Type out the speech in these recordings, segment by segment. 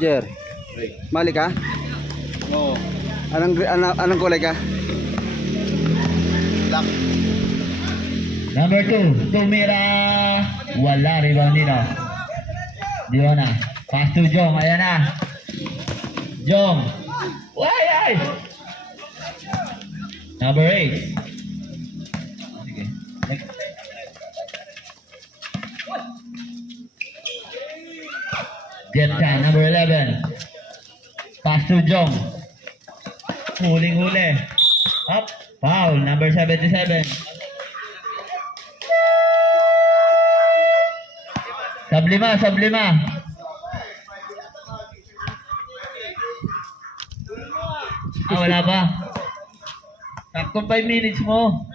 Jer, mali ka? No. Anong kulay ka? Black. Number 2, tumira. Wala, rebound nila. Diona. Pass to Jong. Ayan na. Jong. Ay! Number 8. Sige. Jet ka, number 11. Pass to Jong. Huling-huli. Up. Foul, number 77. Sablima. Wala pa. Taktong 5 minutes mo.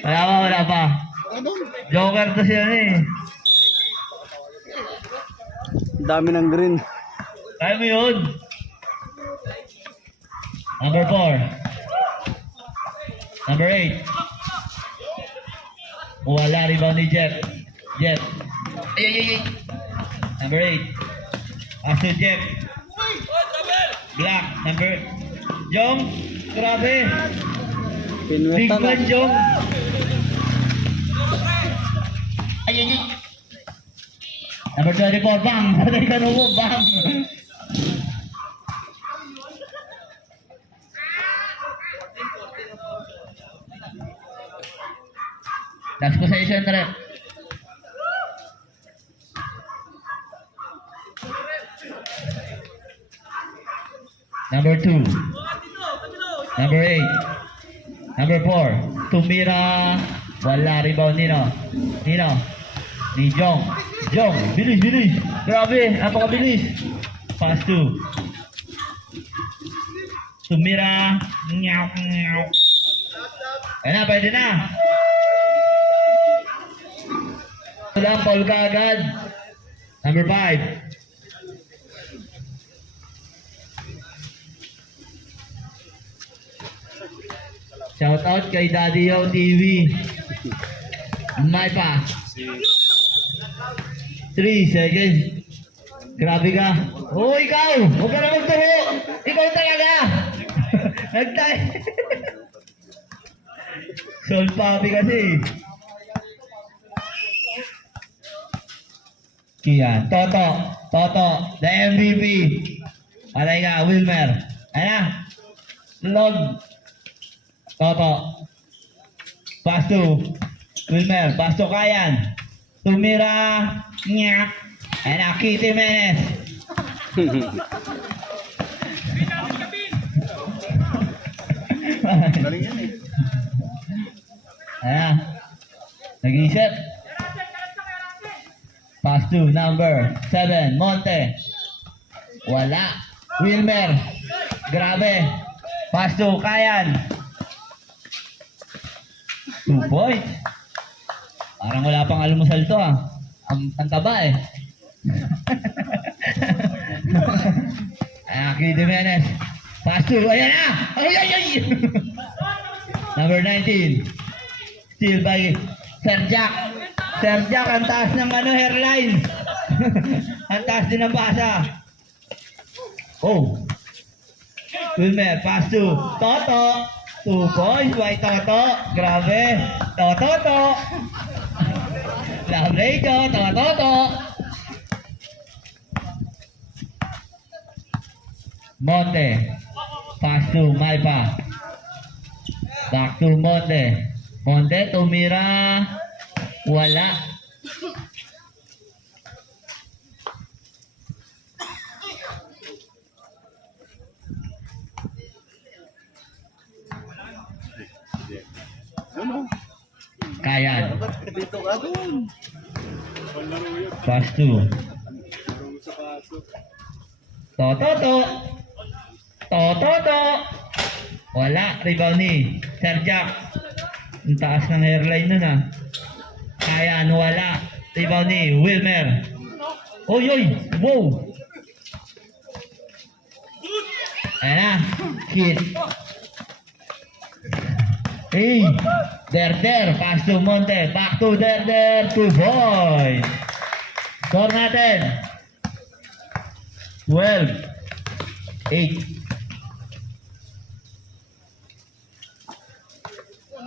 Wala pa. Joker to siya eh. Dami ng green. Kaya mo yun. Number 4. Number 8. Wala, rebound ni Jeff. Ay. Number 8. Aso Jeff. Black. Number. Jong. Grabe. Big Pinuwetan man, na. Jong. Ay. Number 24. Bang. Patay ka mo. Bang. Last possession na rin. Number 2. Number 8. Number 4. Tumira. Wala, rebound Nino. Ni Jong. Bilis. Grabe, napakabilis. Pass 2. Tumira. Nyaw. Ayan na, pwede na. Lang, Paul ka agad. Number 5. Shout out kay Daddy Yo TV. May pa. 3 seconds. Grabe ka. Oh, ikaw! Huwag ka na magturo! Ikaw talaga! Nagtay! Sol papi kasi. Kian. Toto. The MVP. Patay ka, Wilmer. Ayan na. Log. Toto. Pass to Wilmer. Pass to Kayan. Tumira. Nyak. Ayan na, Kitty Menes. Galing yan eh. Ayan. Nag-iisip. Pass to number 7, Monte. Wala. Wilmer. Grabe. Pass to Kayan. 2 points. Parang wala pang almusal to ah. Ang taba eh. Aki Jimenez. Pass to. Ayan na. Ay. Number 19. Still by Serjak. Serjak, ang taas ng hairline. Ang taas din ng pasa. Oh. Wilmer, pass to Toto. 2 points by Toto. Grabe. Toto. Love radio. Toto. Monte. Pass to Maipa. Back to Monte. Monte, tumira. Wala. Ano? Kayan. Dito ka doon. Pass to. Toto. Wala. Rebound ni Serjak. Ang taas ng hairline nun ah. Kayan, wala. Rebound ni Wilmer. Oy. Wow. Ayan na. Kid. Hey, Der, pass to Monte, back to Der, 2 points. Score natin. 12-8.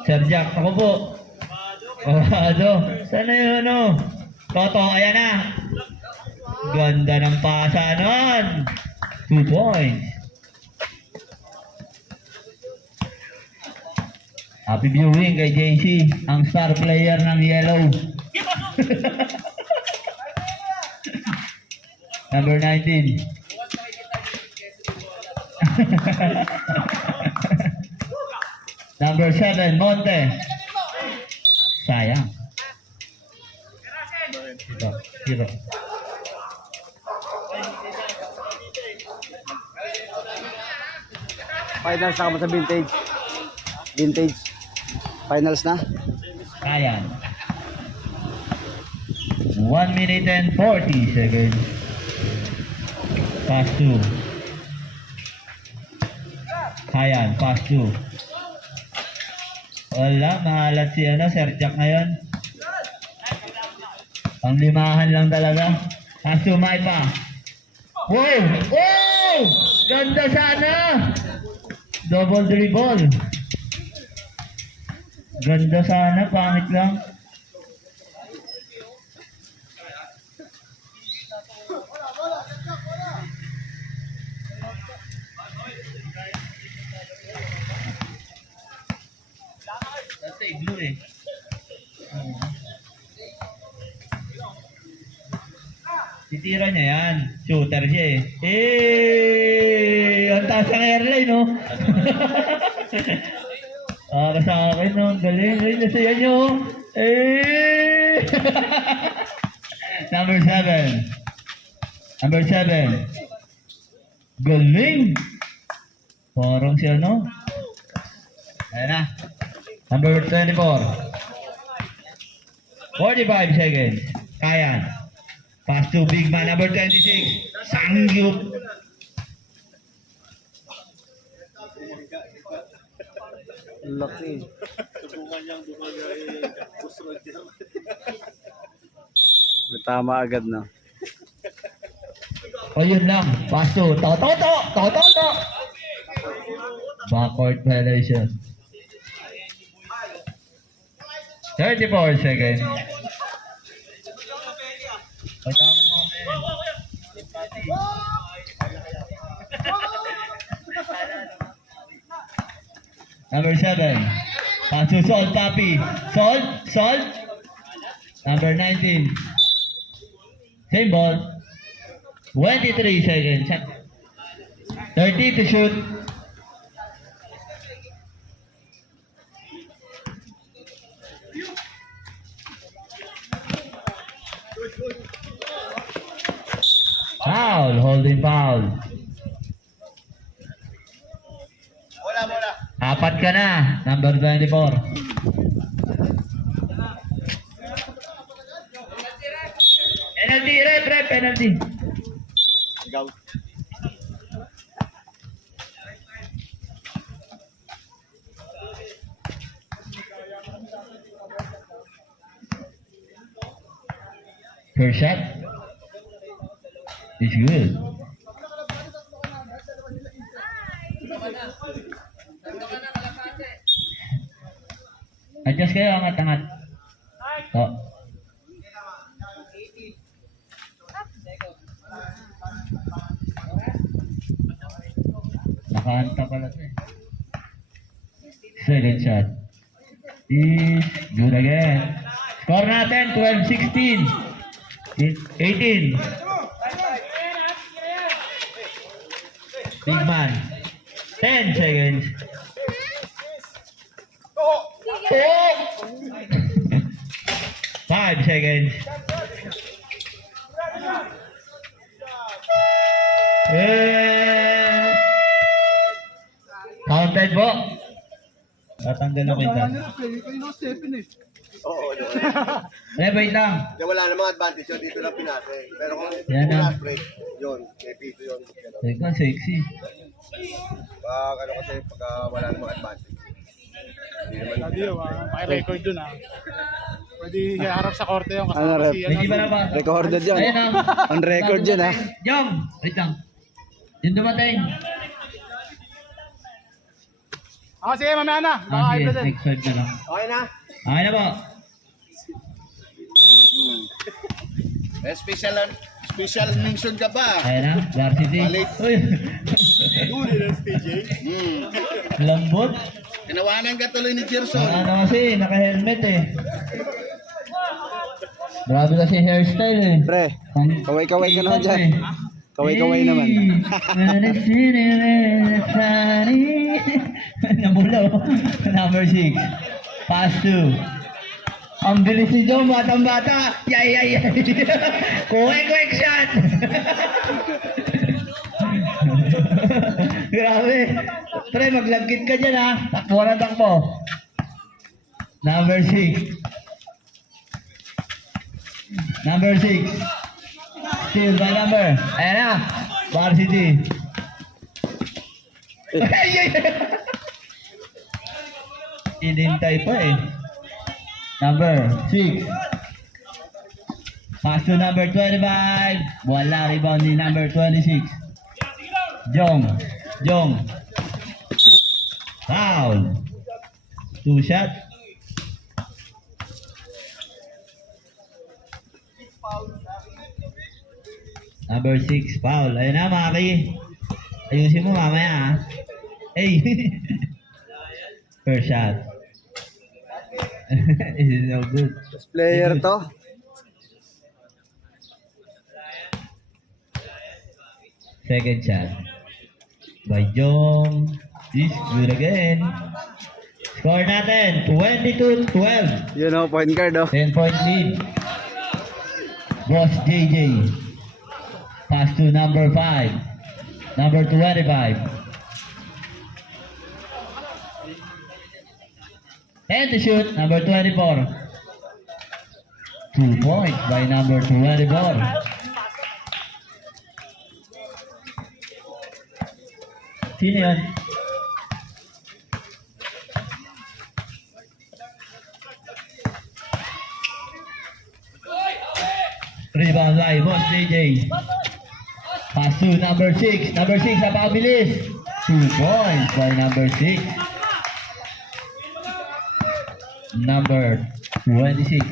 Sir Jack, ako po. Kabado. Sana yun, ano? Toto, ayan na. Ganda ng pasa nun. 2 points. Happy viewing kay JC, ang star player ng Yellow. Number 19. Number 7, Monte. Sayang. Zero. Finals na kamo sa vintage. Vintage. Finals na. Sayang. 1 minute and 40 seconds. Pass 2. Ayan, pass 2. Wala, mahalat si Sir Jack ngayon. Panglimahan lang talaga. Pass 2, may pa. Wow! Wow! Ganda sana! Double dribble. Ganda sana, pangit lang. Kasi blue eh. Titira niya yan. Shooter siya eh. Ang taas ng airline no? Para sa akin no. Galing. Ay, nasaya niyo. Number 7. Number 7. Galing. Parang siya no? Ayan na. Number 24. 45 seconds. Kayan. Pass to big man. Number 26. Sangyup. Laki. Subukan niyang bumagay. Gusto niya. May tama agad na. O yun lang. Pass to. To. Backward violation. 34 seconds. O tama na kami. Number 7. Pass to Sol, Papi. Sol. Number 19. Same ball. 23 seconds. 30 to shoot. Foul, holding foul. Bola. Apat ka na, number 24. Penalty, ref, penalty. Ikaw. First shot is good. Adjust kayo, angat-angat. Oh. Nakaanta pala ito eh. Second shot is good again. Score natin 12-16. 18. Big man. 10 seconds. Oh! 5 seconds. Counted po. Tatanggal na kita. Oo. Wait lang. Wala namang advantage yun. Dito lang pinase. Pero kung Yan na. spread, yun. May pito yun. Teka, sexy. Pag ano kasi, pag wala namang advantage. Sabi yun, may record dun Pwede harap sa korte yung Ano, kasama rep? si Hindi ba na ba? Recorded yun. Ayun na. On record yun, ha? Jom! Wait lang. Yung dumating. Sige, mamaya na. Baka Ah, hype sige. na din. Next word na lang. Okay na. Okay na po. Special mention ka ba? Ayan na. Varsity. Balik. Uy. Huli ng TJ. Lambot. Tinawanan ka tuloy ni Gerson. Ano kasi, naka-helmet eh. Grabe kasi hairstyle eh. Pre, kaway-kaway ka naman dyan. Kaway-kaway naman. Namulaw. Number 6. Pass 2. Ang bilis ni Jom, batang-bata. Yay. Kuwek shot. Grabe. Pre, maglagkit ka dyan ha. Takbo na takbo. Number 6. Number 6. Still by number. Ayan na. Varsity. Inintay pa eh. Number 6. Pass to number 25. Wala, rebound ni number 26. Jong. Foul. 2 shot. Number 6, foul. Ayun na, Maki. Ayusin mo mamaya, ha? Hey! First shot. Is no good. Player to. Second shot. By Jong. This good again. Score natin, 22-12. You know, point guard, oh. 10-point lead. Boss JJ. Pass to number 5. Number 25. And the shoot, number 24. 2 points by number 24. Sino yun? Rebound by Boss JJ. Pass to number 6. Number 6 napakabilis. 2 points by number 6. Number 26.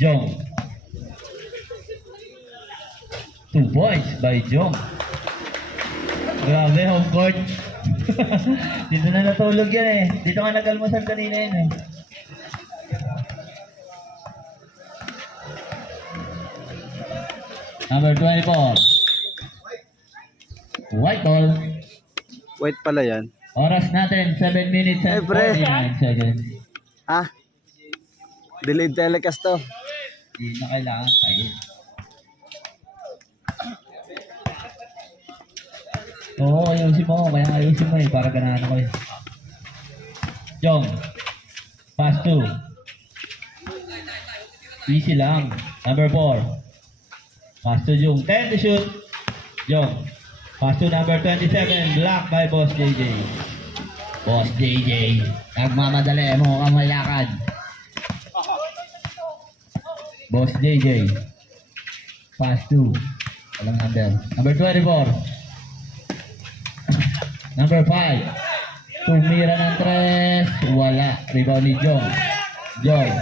Jong. 2 points by Jong. Grabe, home court. Dito na natulog yan eh. Dito ka nag-almusal kanina yun eh. Number 24. White ball. Wait pala yan. Oras natin, 7 minutes and Ay, pre. 49 seconds. Ah, delayed telecast to. Hindi na kailangan tayo. Oo, ayusin mo. Kaya ayusin mo eh. Para ganahan ako eh. Jong. Pass 2. Easy lang. Number 4. Pass to Jong. 10 to shoot. Jong. Pass to number 27. Blocked by Boss JJ. Boss JJ. Nagmamadali mo kang malakad. Boss JJ. Pass 2. Walang number. Number 24. Number 5. Tumira ng 3. Wala. Rebound ni Jong. Jong.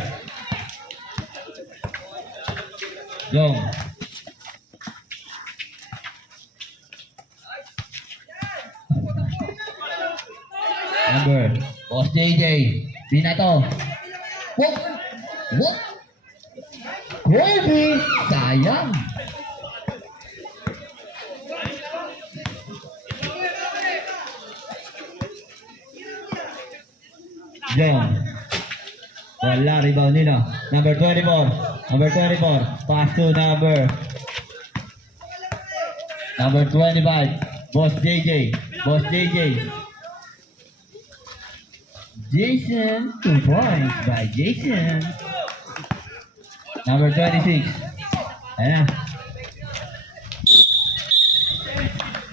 Number. Boss JJ. Binato. Whoop. Kobe. Sayang. Jong. Wala, rebound nila. Number 24. Pass to number 25. Boss JJ. Jason. 2 points by Jason. Number 26. Ayan na.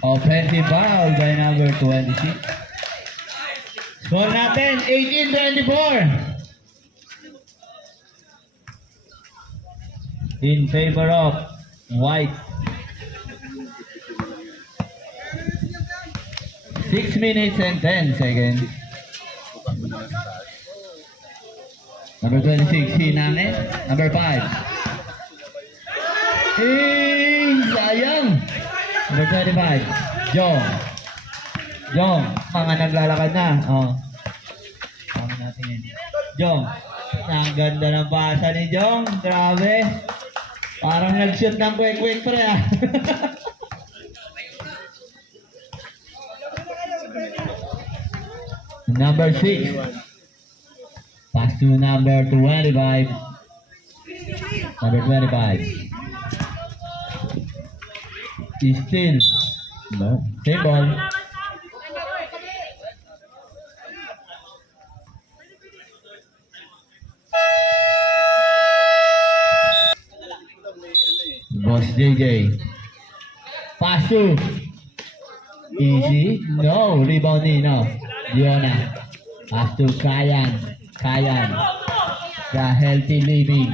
Offensive foul by number 26. Score natin, 18-24. In favor of White. 6 minutes and 10 seconds. Number 26, Hinane. Number 5. Sayang. Number 25, Jong. Jong, mga naglalakad na. Oh. Tama natin yun. Jong. Ang ganda ng pasa ni Jong. Grabe. Parang nag-shoot ng quick-quick pre ah. Number 6. Pass to number 25. Number 25. Still. No. Same ball. Boss JJ. Pass to. Easy. No. Rebound ni. No. Diona. Pass to Kayan. Kayan. The healthy living.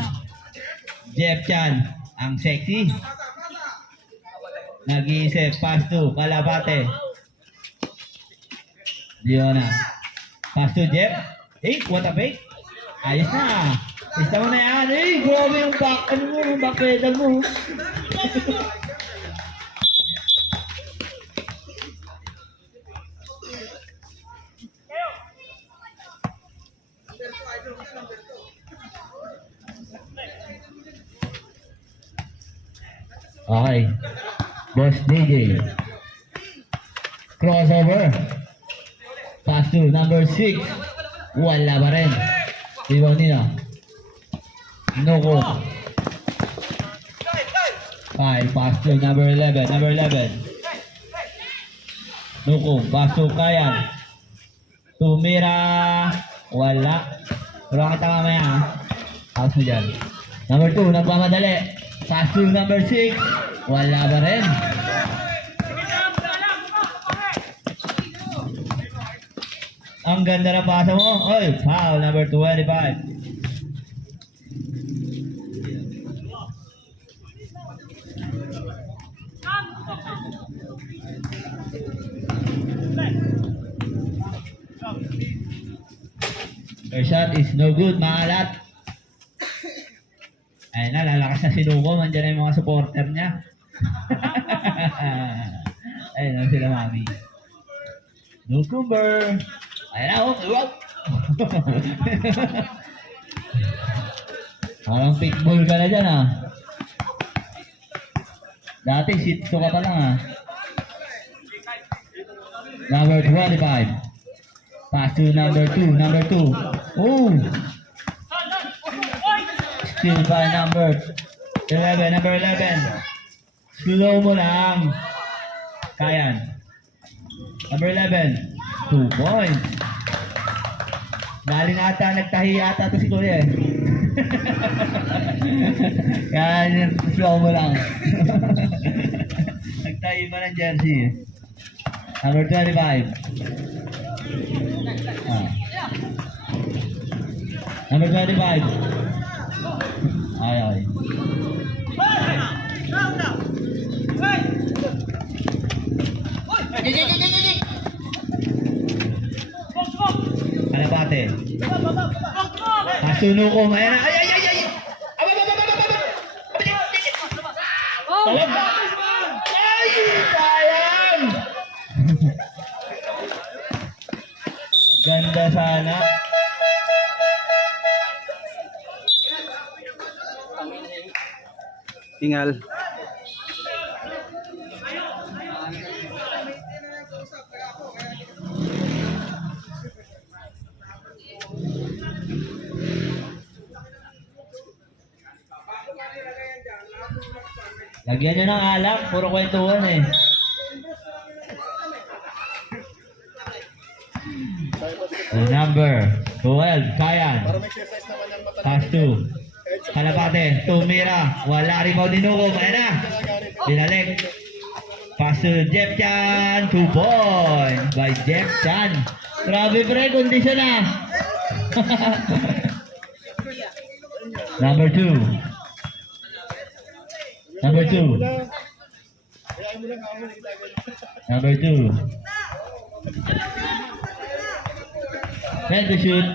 Jeff Chan. Ang sexy. Nag-iisip. Pass to Kalabate. Diona. Pass to Jeff. What a fake. Ayos na. Isa mo na yan. Grabe yung back. Ano mo? Yung back pedal mo. Okay. Boss DJ. Crossover. Pass to number 6. Wala pa rin. Rebound nila. Noko. Pass to number 11. Number 11. Noko. Pass to Kayan. Tumira. Wala. Pero kita mamaya ha. Pass mo dyan. Number 2. Nagmamadali. Pass to number 6. Wala pa rin. Ang ganda ng pasa mo. Oy, foul number 25. Your shot is no good, maalat. Ayun na, lalakas na si Nuko. Nandiyan na yung mga supporter niya. Ayun na sila, mami. Nukumber. Ayun na, oh. Parang pitbull ka na dyan, ah. Dati, shih tzu ka pa lang, ah. Number 25. Pass to number 2. Number 2. Oh! Still by number 11. Number 11. Slow mo lang. Kayan. Number 11. 2 points. Dali na ata, nagtahi ata ito si Kuya eh. Kaya slow mo lang. Nagtahi ba ng jersey? Number 25. Number 25. Ay. Kalabate. Kasuno ko. Ayan na. Ay! Talag! Ay! Sayang! Ganda sana. Tingal. Lagyan nyo ng alak, puro kwentuhan eh. Number 12, Kayan. Pass to Kalabate, tumira. Wala rin mo dinuko. Ayan na. Binalik. Pass Pass to Jeff Chan. 2 points by Jeff Chan. Grabe pre, kondisyon na. Number 2. Number 2. Number 2. Ready to shoot.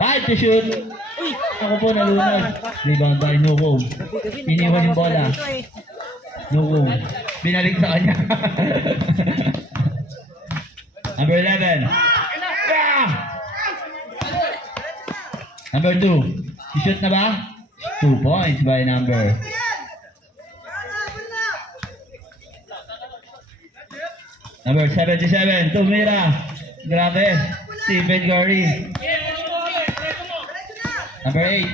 Five to shoot. Ako po nalunod. Rebound by Nukom. Iniwan yung bola. Nukom. Binalik sa kanya. Number 11. Ah! Number 2. Shoot na ba? 2 points by number. Number 77. Tumira. Grabe. Stephen Curry. Number 8.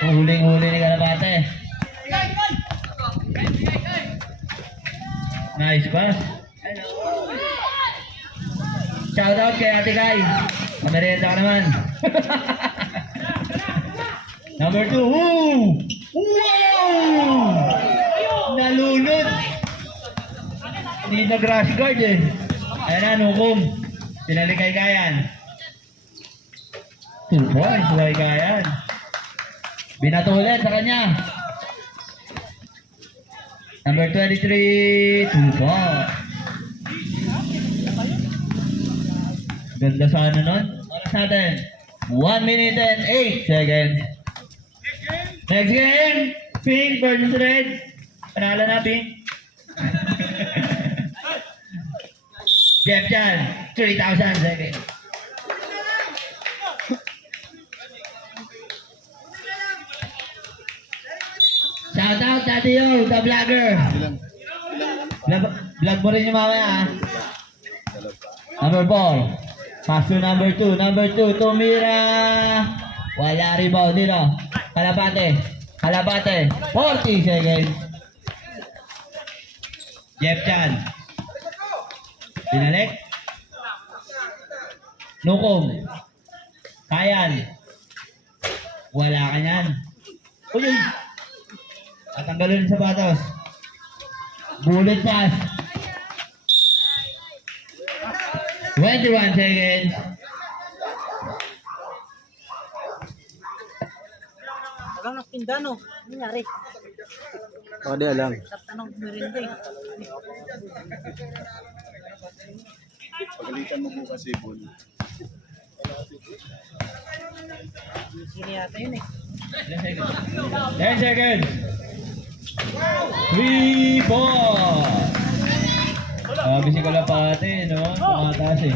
Huling-huli ni Kalapate. Nice pass. Shout out kay Ate Kai. Pamerenda ka naman. Number 2. Woo! Wow! Nalunod. Hindi nag-rush guard eh. Ayan na, Nukom. Pinalikay-kayan. 2 points, likay-kayan. Binato ulit sa kanya. Number 23, 2 points. Ganda sana nun. Oras natin. 1 minute and 8 seconds. Next game. Pink versus red. Panalo na, Pink. Jeff Chan, 3,000 seconds. Shout out, Daddy Yo, the vlogger. Vlog mo rin yung mamaya, ha? Number 4. Pass to number 2. Number 2, tumira. Wala rebound dito. Kalapate. Kalapate. 40 seconds. Jeff Chan. Binalik. Nukom. Kayan. Wala ka yan. Uy, uy. Tatanggalin sa batos. Bullet pass. 21 seconds. Walang nakinda, no? Ano nangyari? O, di alam. Tanong merinda eh. Pagalitan mo bukas ibon. Sini yata yun eh. 10 seconds. 3, 4. Sabi si Kalapate, no? Tumataas eh.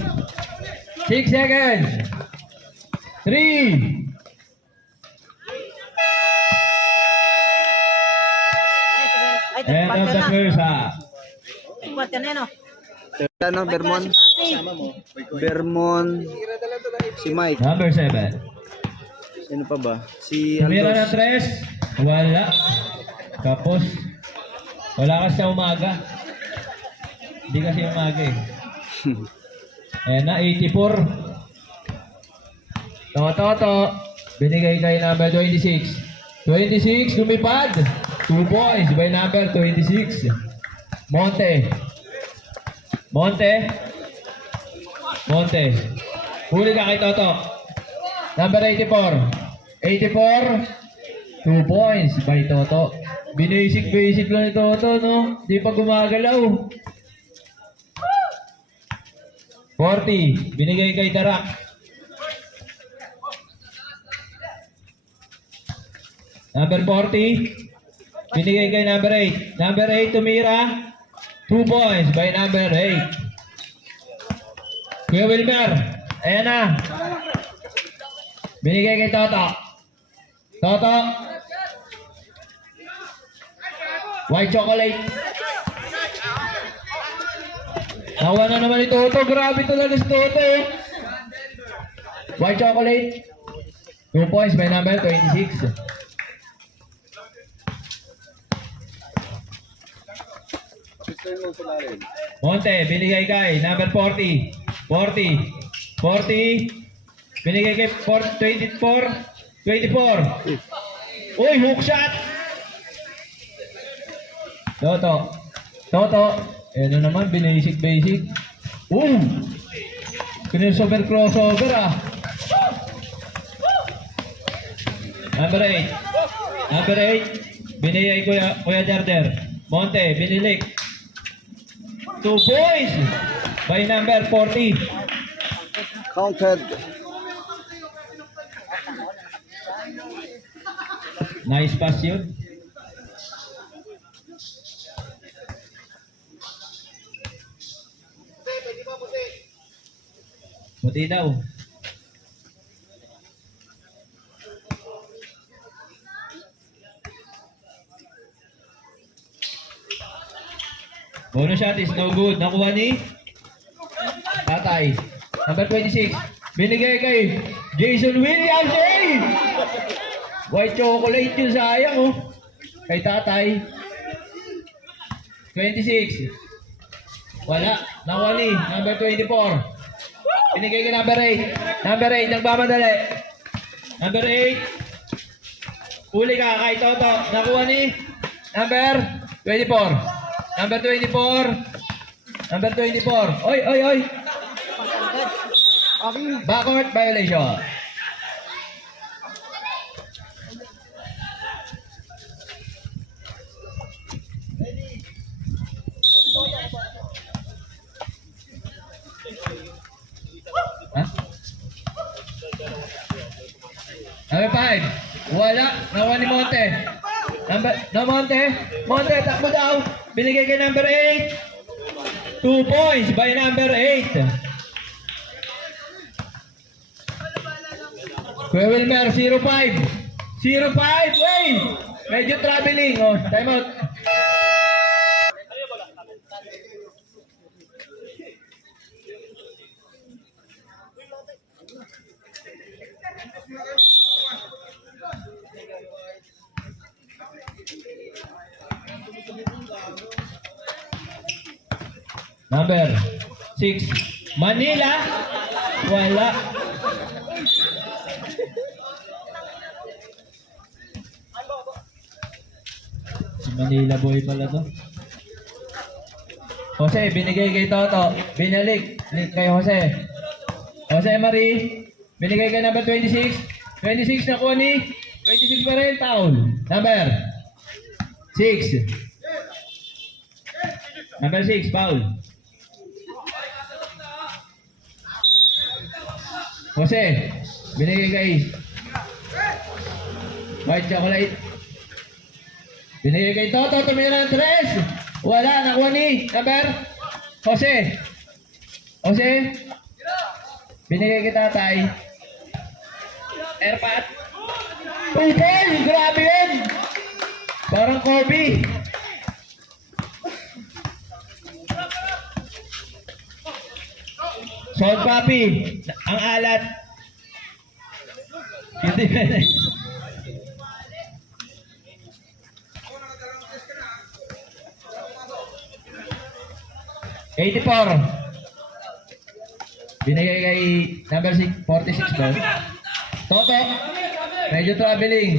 6 seconds. 3. Ay, End of the first half. Tagpat ka na yun, no? Ano, Vermont? Kasama mo. Vermont. Si Mike. Number 7. Sino pa ba? Si Tumira ng Aldos. 3. Wala. Tapos, wala kasi sa umaga. Hindi kasi umaga eh. Ayan na, 84. Toto. Binigay kay number 26. 26, lumipad. 2 points by number 26. Monte. Huli ka kay Toto. Number 84. 84. 2 points by Toto. Basic lang ni Toto, no? Di pa gumagalaw. 40. Binigay kay Tarak. Number 40. Binigay kay number 8. Number 8 tumira. 2 points by number 8. Kuya Wilmer. Ayan na. Binigay kay Toto. White chocolate. Nawa na naman ni Toto. Grabe talaga si Toto. White chocolate. 2 points by number 26. Pistol mo sa lalim. Monte, binigay kay number 40. 40. Binigay kay 24. Uy, hook shot! Toto. Toto. Ayan na naman, basic. Crossover ah. Number 8. Binigay Kuya Darder. Monte, binilik. 2 points by number 40. Counted. Nice pass yun. Puti daw. Bonus shot is no good. Nakuha ni Tatay. Number 26. Binigay kay Jason Williams. Hey! White chocolate yun, sayang oh. Kay Tatay. 26. Wala. Nakuha ni number 24. Binigay kay number 8. Number 8, nagmamadali. Number 8. Uli ka kay Toto. Nakuha ni number 24. Number 24. Number 24. Oy. Backward violation. Huh? Number 5. Wala. Nakuha ni Monte. Monte, takbo daw. Binigay kay number 8. 2 points by number 8. Kuya Wilmer, 0-5. 0-5, wey! Medyo traveling, oh. Time out. Number 6. Manila. Wala. Si Manila boy pala to. Jose, binigay kay Toto. Binalik kay Jose. Jose Marie. Binigay kay number 26. 26 na kuha ni. 26 pa rin. Foul. Number 6. Number 6. Foul. Jose, binigay kay White chocolate. Binigay kay Toto, tumira ng 3. Wala, nakuha ni number Jose. Jose, binigay kay Tatay. Airpat. Putol, grabe yun. Parang Kobe. Salt Papi, ang alat. Hindi pwede. $84. Binigay kay number 46 ba? Toto, medyo traveling.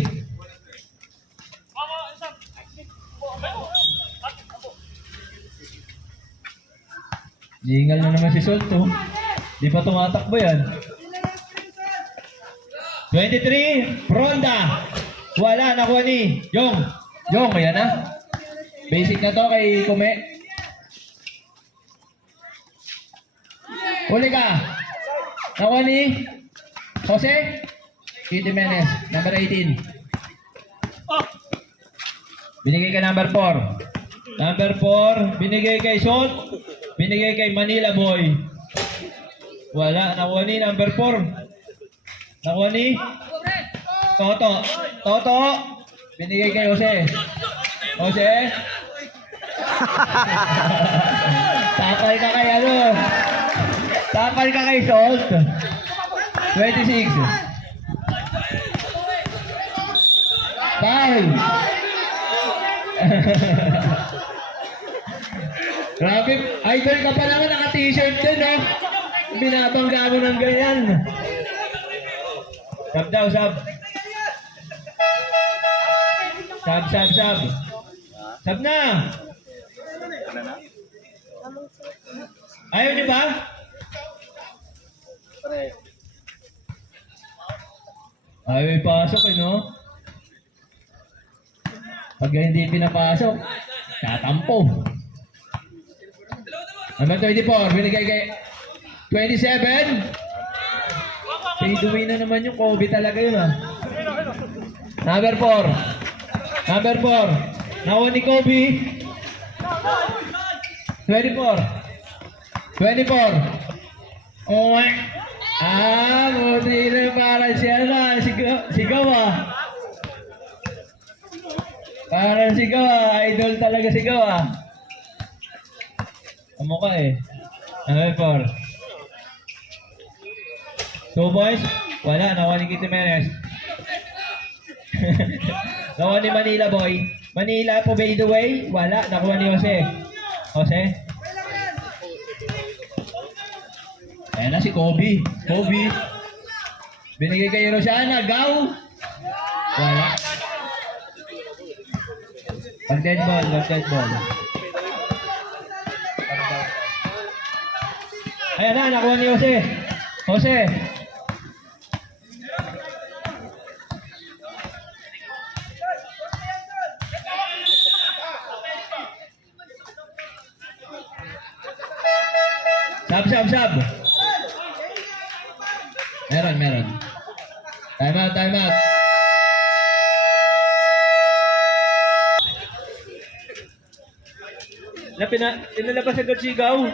Hingal na naman si Solto. Di pa tumatakbo yan. 23, Ronda. Wala, nakuha ni Jong. Ayan na. Basic na to kay Kume. Uli ka. Nakuha ni Jose Kitty Menes, number 18. Binigay kay number 4. Number 4, binigay kay Salt. Binigay kay Manila Boy. Wala. Nakuha ni number 4. Nakuha ni Toto. Binigay kay Jose. Takal ka kay ano? Takal ka kay Salt. 26. Foul. Grabe, idol ka pa naman, naka-t-shirt din, no? Binabangga mo ng ganyan. Sab daw, sab. Sab, sab, sab. Sab na. Ano na? Ayaw niyo ba? Pare. Ayaw ipasok eh, no? Pag hindi pinapasok, tatampo. Number 24, binigay kay 27. Piduwi na naman yung Kobe talaga yun ah. Number 4. Number 4. Nakuha ni Kobe. 24. 24. Oh, buti na parang siya na. Sigaw ah. Parang sigaw ah. Idol talaga sigaw ah. Ang mukha eh. Number 4. 2 points? Wala. Nakuha ni Kitty Menes. Nakuha ni Manila Boy. Manila po by the way. Wala. Nakuha ni Jose. Jose? Ayan na si Kobe. Kobe. Binigay kay Rosiana. Gaw. Wala. Pag dead ball. Pag dead ball. Ayan na. Nakuha ni Jose. Jose. Sab. Meron. Time out. Pinalabas agad sigaw.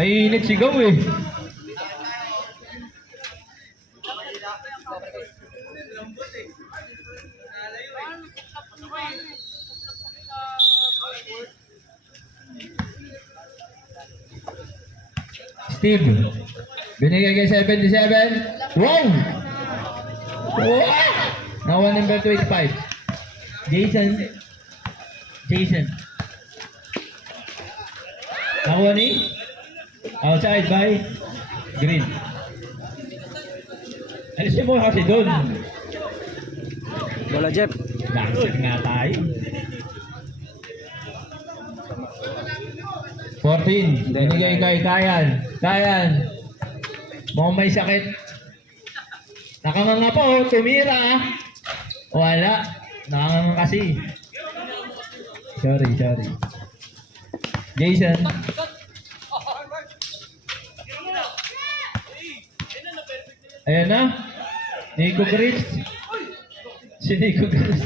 May init sigaw eh. Steve, binigay kay 77. Wow! Nakuha number 25. Jason. Nakuha ni? Outside by Green. Alisin mo kasi doon. Bola Jeff. Dancing nga tayo. 14. Binigay kay Kayan. Mukhang may sakit. Nakanganga po. Tumira. Wala. Nakanganga kasi. Sorry. Jason. Ayan na. Nico Gris. Si Nico Gris.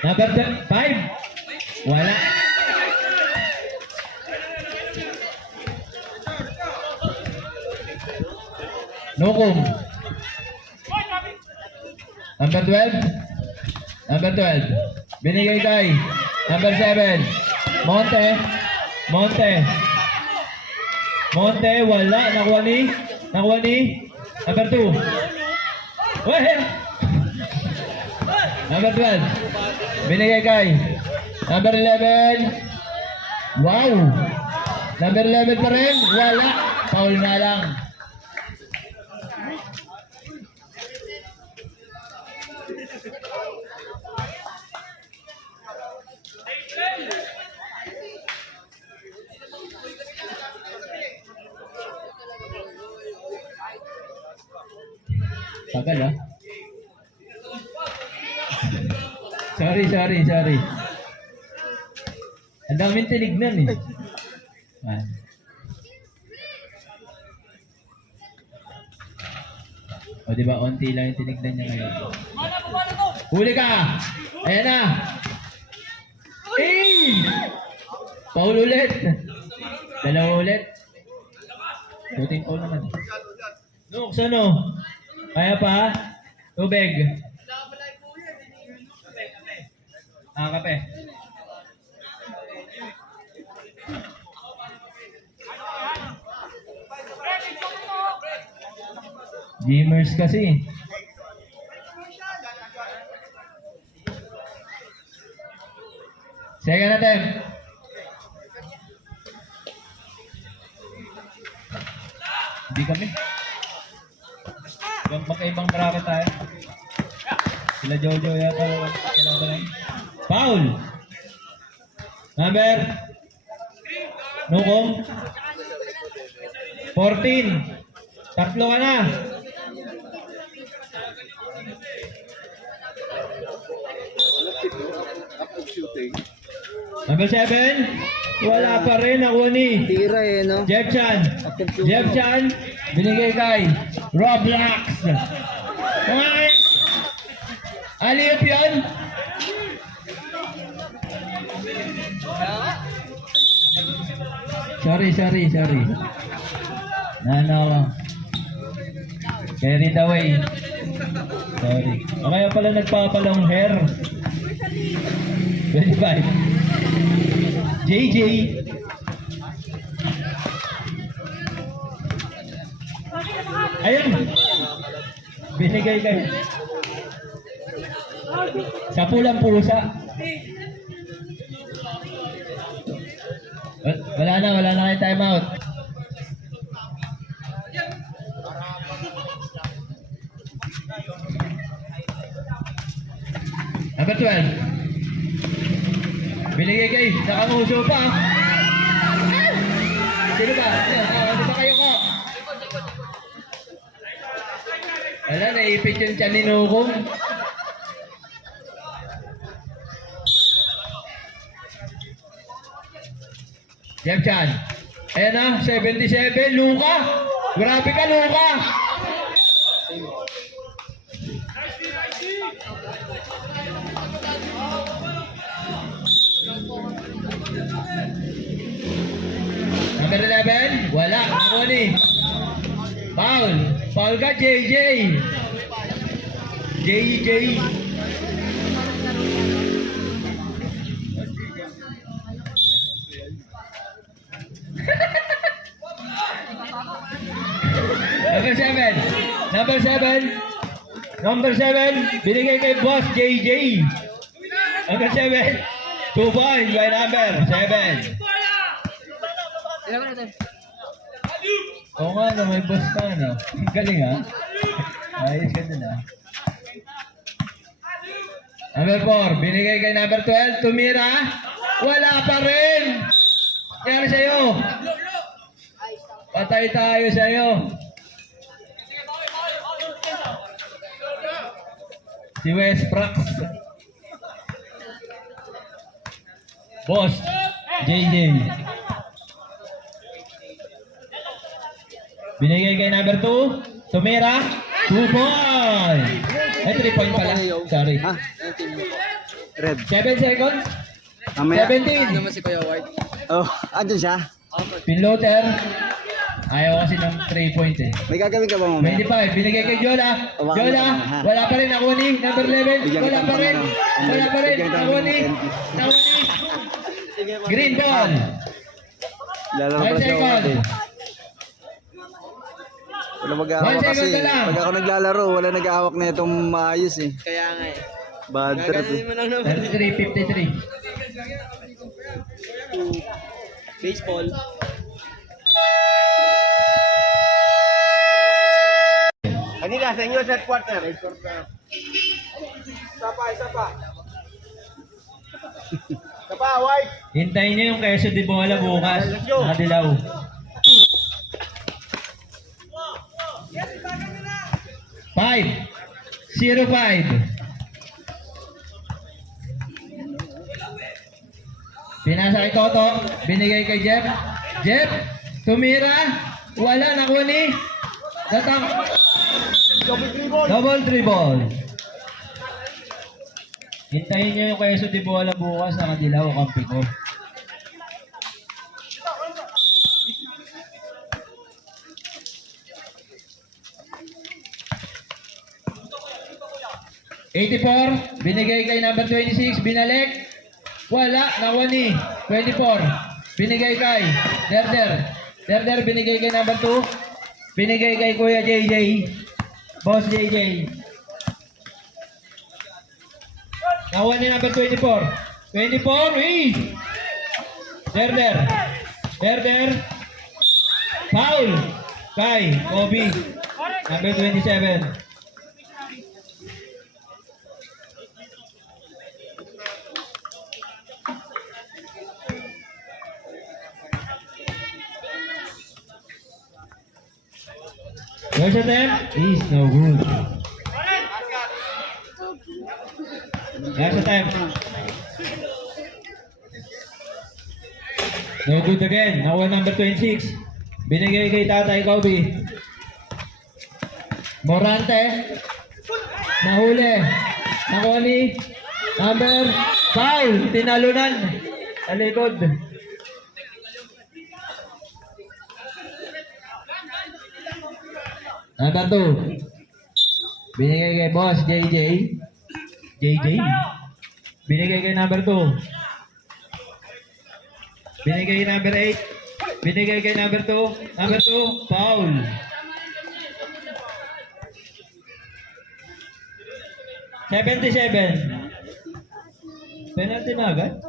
Number 5. Wala. Nukum. Number 12. Binigay kay number 7. Monte. Wala. Nakuha ni number 2. Number 12. Binigay kay number 11. Wow! Number 11 pa rin. Wala. Foul na lang. Tagal ah. Sorry. Ang daming tinignan eh. O diba, onti lang yung tinignan niya ngayon. Huli ka! Ayan na! Paul ulit! Dalawa ulit. Shooting Paul naman. Nooks, ano? Kaya pa? Tubig. Kape. Gamers kasi. Second attempt. Hindi kami. Yung magkaibang bracket tayo. Sila Jojo yata. Sila ba lang? Foul! Number? Nukong? 14. Tatlo ka na. Active shooting. Number 7. Wala pa rin ako ni Tira eh, no? Jeff Chan. Jeff Chan, binigay kay Roblox. Okay. Aliyop yun. Sorry. Nano. Carried away. Sorry. O kaya pala nagpapalong hair. 25. JJ. Ayun. Binigay kayo. Sa pulang pusa. Wala na kayo time out. Number 12. Binigay kayo. Nakamuso pa. Sino ba? Ano ba kayo ko? Wala, naipit yung tiyan ni Nukong. Jeff Chan. Ayan na, 77. Luka. Grabe ka, Luka. Number 11. Wala. Ako ni. Foul. Foul ka, JJ. JJ. Number 7, binigay kay Boss JJ. Number 7, 2 points by number 7. Oo nga, no, may boss ka, no? Galing, ha? Ayos ka dun, ha? Number 4, binigay kay number 12, tumira. Wala pa rin! Kaya sa'yo. Patay tayo sa'yo. Si Wes Prax. Boss JJ. Binigay kay number 2. Tumira. 2 points. Ay, 3 point pala. Sorry. Ha? Red. 7 seconds. Mamaya. 17. Oh, andun siya? Pinloader. Ayaw kasi ng 3 points eh. May gagawin ka ba mamaya? 25. Binigay kay Jola. Jola. Wala pa rin. Ako ni. Number 11. Wala pa rin. Wala pa rin. Ako ni. Green ball. Lalaro 1 pala siya second. ulit eh. Wala mag-aawak 1 second kasi. na lang. Pag ako naglalaro, wala nag-aawak na itong maayos eh. Kaya nga eh. Bad trip eh. 33, 53. Baseball. Kanila, sa inyo, set quarter. Sapa, white. Hintayin niyo yung Queso de Bola bukas. Nakadilaw. Five. 0-5. Pinasa kay Toto. Binigay kay Jeff. Jeff. Tumira. Wala. Nakuha ni. Datang. Double dribble. Hintayin niyo yung Queso de Bola bukas. Nakadilaw. Kampi ko. $84, binigay kay number 26, binalik. Wala, nakuha ni 24. Binigay kay Derder. Derder, binigay kay number 2. Binigay kay Kuya JJ. Boss JJ. Nakuha ni number 24. 24, uy! Derder. Derder. Foul. Kay Kobe. Number 27. First attempt is no good. Last attempt. No good again. Nakuha number 26. Binigay kay Tatay Kobe. Morante. Nahuli. Nakuha ni number foul. Tinalunan. Sa likod. Number 2. Binigay kay Boss JJ. Binigay kay number 2. Binigay kay number 8. Binigay kay number 2. Number 2, foul. $77. Penalty na agad?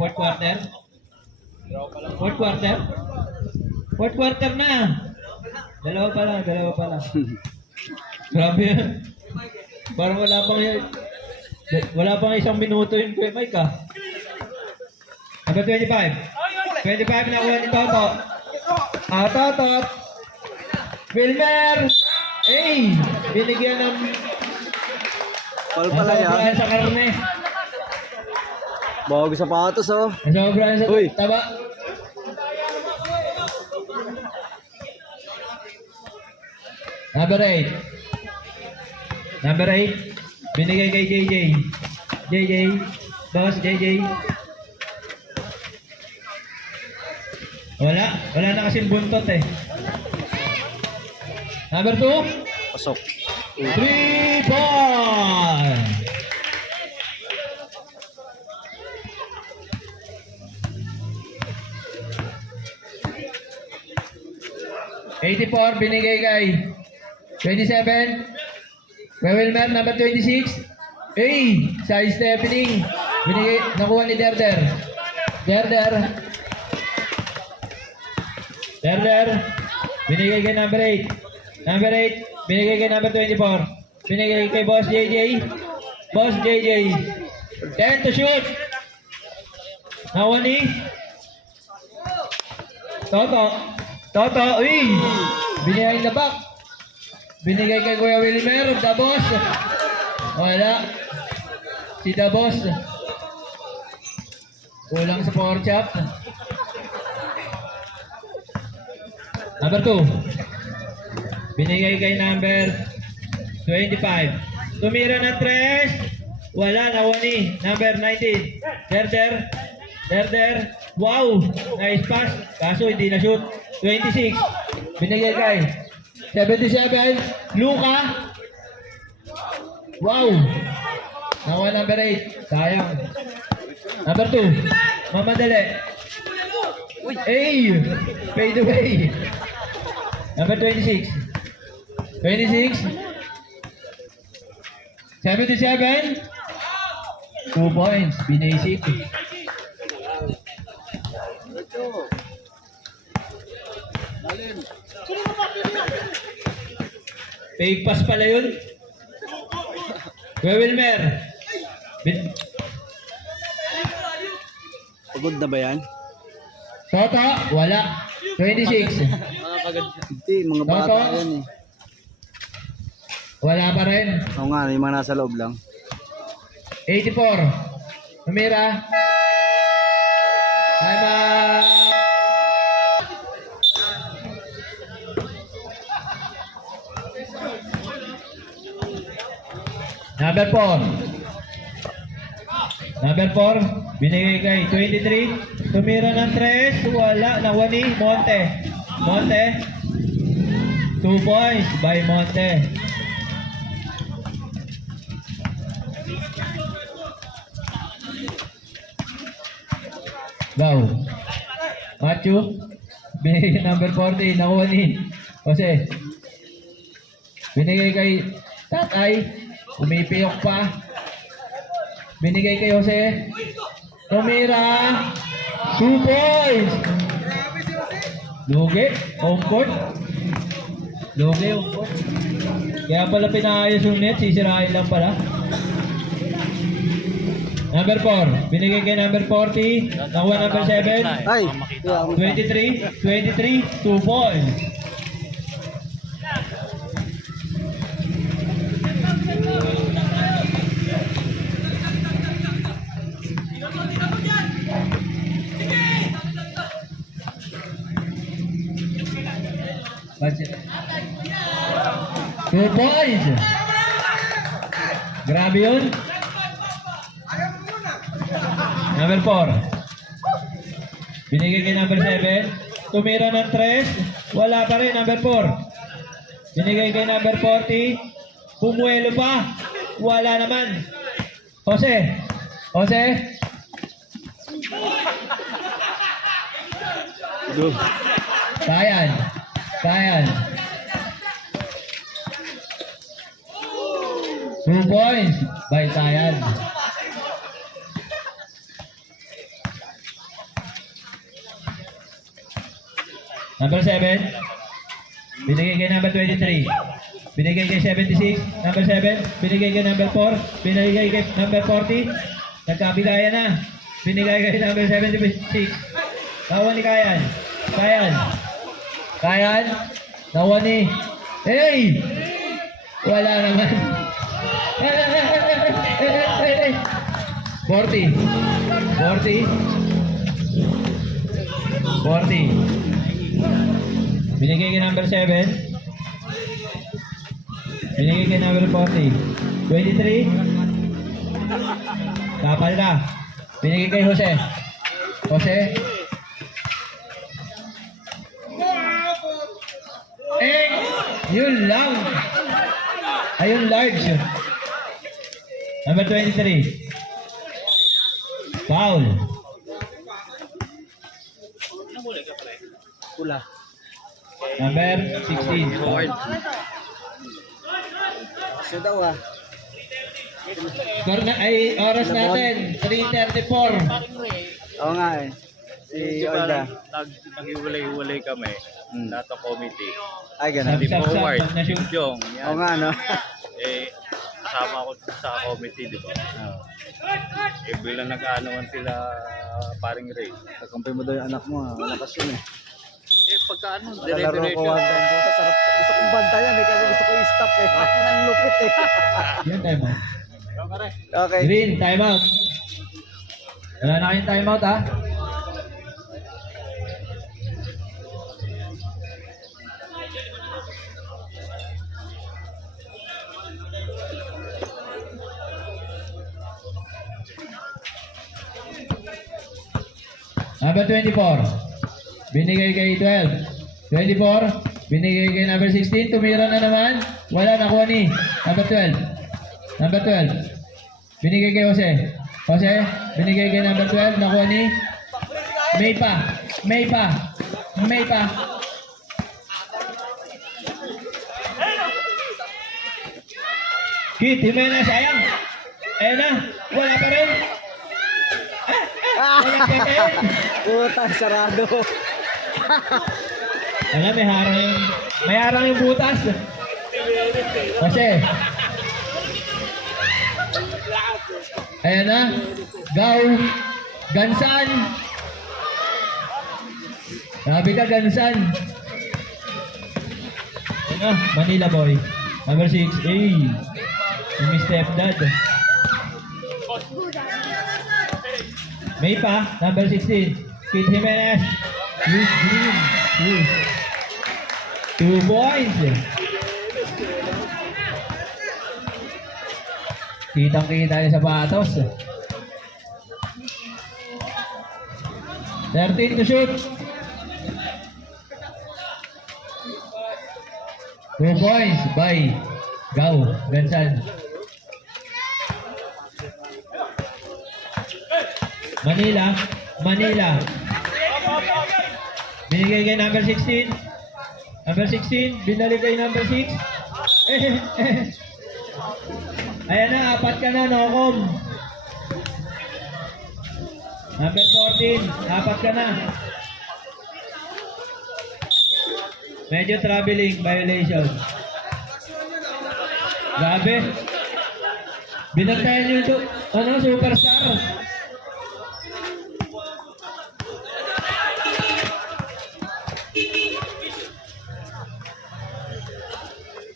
Fourth quarter? Fourth quarter? Fourth quarter na. Dalawa pala. Grabe yan. Parang wala pang isang minuto yun kay Mike ah. Number 25. 25 na kuha ni Toto. Toto. Wilmer. Binigyan ng Paul pala yan. nasobrahan sa karne. Bawag sa patos oh. Nasobrahan sa Uy. taba. Number 8. Number 8. Binigay kay JJ. Boss JJ. Wala na kasing buntot eh. Number 2. Pasok. 3 ball. $84 binigay kay 27. Kay Wilmer, number 26. Sa Stephanie. Binigay, nakuha ni Derder. Binigay kay number 8. Number 8, binigay kay number 24. Binigay kay Boss JJ. 10 to shoot. Nakuha ni Toto, binigay na back. Binigay kay Kuya Wilmer, the boss. Wala. Si the boss. Kulang sa pork chop. Number 2. Binigay kay number 25. Tumira ng 3. Wala, nakuha ni number 19. Derder. Wow! Nice pass. Kaso hindi na shoot. 26. Binigay kay 77. Luka. Wow! Nakuha number 8. Sayang. Number 2. Mamadali. Fade away. Number 26. 77. 2 points. Binasic. Fake pass pala yun. Kuya Wilmer. Pagod na ba yan? Toto, wala. 26. Hindi, mga bata Toto. yan eh. Wala pa rin. Oo nga, yung mga nasa loob lang. 84. Tumira. Time out. Number 4. Binigay kay 23. Tumira ng 3. Wala. Nakuha ni Monte. 2 points by Monte. Wow. Matthew. Binigay number 40. Nakuha ni Jose. Binigay kay Tatay. Umipiyok pa. Binigay kay Jose. Tumira. 2 points. Lugi, home court. Lugi, home court. Kaya pala pinaayos yung net, sisirain lang pala. Number 4, binigay kay number 40. Nakuha number 7. Ay! Kaya ako sa... 23, 2 points. What's it? 2 points. Grabe yun. Number 4. Binigay kay number 7. Tumira ng 3. Wala pa rin, number 4. Binigay kay number 40. Pumuelo pa. Wala naman. Jose. Jose. Sayan. Sayan. 2 points by Sayan. Number 7. Binigay kay number 23. Binigay kay 76. Number 7. Binigay kay number 4. Binigay kay number 40. Nagkabigayan na. Binigay kay number 76. Nakuha ni Kayan. Kayan. Kayan. Nakuha ni... Hey! Wala naman. 40. 40. 40. Binigay kay number 7. Binigay kay number 40. 23. Kapal na. Binigay kay Jose. Jose. Eh, yun lang. Ayun large. Number 23. Foul. Pula. Number 16. Kasi daw ah. Score na ay oras natin. 3:34. Oo nga eh. Si Olga. Nag-iwalay-iwalay kami. Data committee. Ay, ganun. Hindi mo Sab-sab, award. pag na-shoot. Jong, Oo yan. nga, no? Eh, kasama ko sa committee, di ba? Eh, bilang nag-aanoan sila paring Ray. Kakampi mo daw yung anak mo, ah. Malakas yun eh. Eh, pagka ano, Nakalaro ko dire-diretso. one time. Puta, sarap. Gusto kong bantayan eh, kasi gusto ko i-stop eh. Ang lupit eh. Yan, time out. Okay. Green, time out. Wala na kayong time out, ha? Number 24. Binigay kay 12. 24. Binigay kay number 16. Tumira na naman. Wala, nakuha ni number 12. Number 12. Binigay kay Jose. Jose. Binigay kay number 12. Nakuha ni May pa. May pa. May pa. Kit, Jimenez, sayang. Ayan na. Wala pa rin. Puta, sarado. Alam, may harang yung butas. Kasi, ayan na, Gaw, Gansan. Sabi ka, Gansan. Ano, Manila boy. Number 6, yung stepdad. May pa, number 16. Kid Jimenez. Use green. Use. 2 points. Kitang-kita niya sa patos. 13 to shoot. 2 points by Gaw Gansan. Manila. Binigay kay number 16. Number 16, binalik kay number 6. Ayan na, 4 ka na, Nokom. Number 14, 4 ka na. Medyo traveling violation. Grabe. Binantayan nyo ito. Ano, superstar.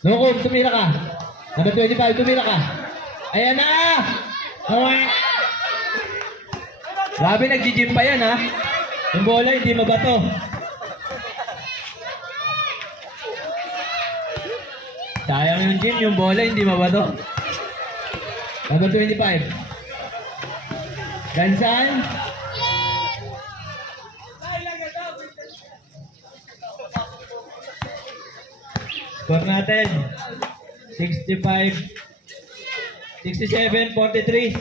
Nukog, tumira ka. Number 25, tumira ka. Ayan na! Okay. Grabe, nag-gym pa yan, ha? Yung bola, hindi mabato. Sayang yung gym, yung bola, hindi mabato. Number 25. Gansan. Score natin. 65. 67, 43.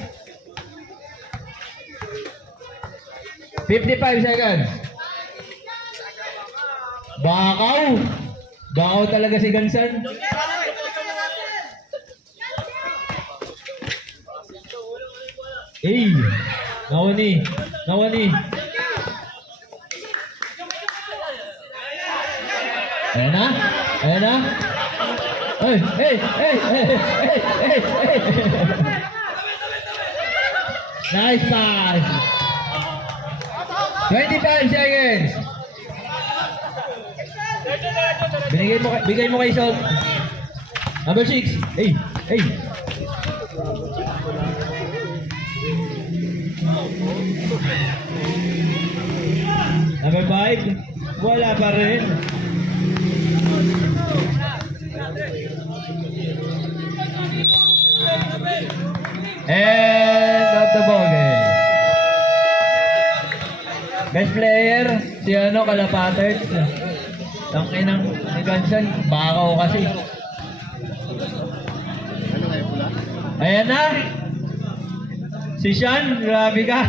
55 seconds. Bakaw. Bakaw talaga si Gansan. Eh, nawani. Nawani. Ayan na. Ayan na. Hey, hey, hey, hey, hey, hey, hey. Nice pass. 25 seconds. Bigay mo kay Sol. Number 6. Hey, hey. Number 5. Wala pa rin. End of the ball game. Best player, si ano, Kalapaterts. Tangin ng ni Gansan, bakaw kasi. Ayan na. Si Sean, grabe ka.